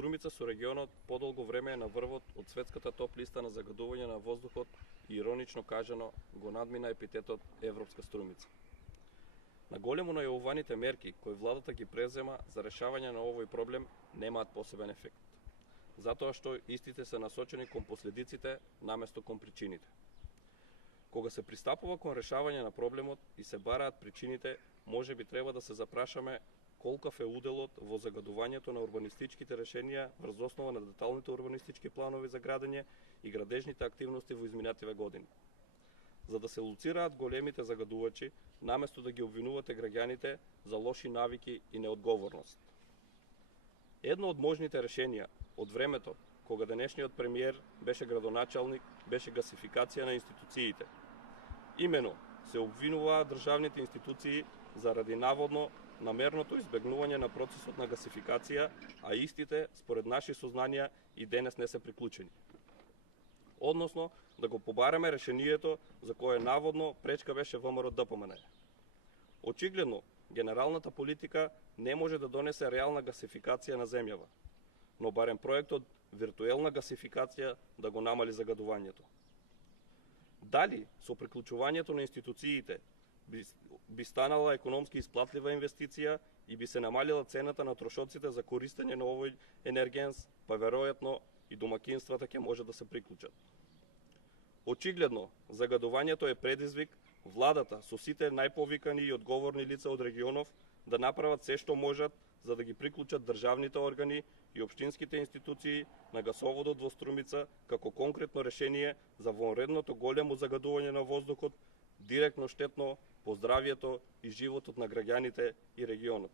Струмица со регионот подолго време е на врвот од светската топ листа на загадување на воздухот и иронично кажано го надмина епитетот Европска Струмица. На големо најавуваните мерки кои владата ги презема за решавање на овој проблем немаат посебен ефект, затоа што истите се насочени кон последиците наместо кон причините. Кога се пристапува кон решавање на проблемот и се бараат причините, може би треба да се запрашаме колкав е уделот во загадувањето на урбанистичките решенија врз основа на деталните урбанистички планови за градење и градежните активности во изминативе години. За да се луцираат големите загадувачи, наместо да ги обвинувате граѓаните за лоши навики и неодговорност. Едно од можните решенија од времето, кога денешниот премиер беше градоначалник, беше гасификација на институциите. Имено се обвинуваа државните институции заради наводно намерното избегнување на процесот на гасификација, а истите, според наши сознанија, и денес не се приклучени. Односно, да го побараме решението за кое наводно пречка беше ВМРО ДПМН. Очигледно, генералната политика не може да донесе реална гасификација на земјава, но барем проектот виртуелна гасификација да го намали загадувањето. Дали со приклучувањето на институциите би станала економски исплатлива инвестиција и би се намалила цената на трошоците за користење на овој енергенс, па веројатно и домакинствата ќе може да се приклучат. Очигледно, загадувањето е предизвик владата со сите најповикани и одговорни лица од регионов да направат се што можат за да ги приклучат државните органи и општинските институции на гасоводот во Струмица како конкретно решение за вонредното големо загадување на воздухот, директно штетно по здравјето и животот на граѓаните и регионот.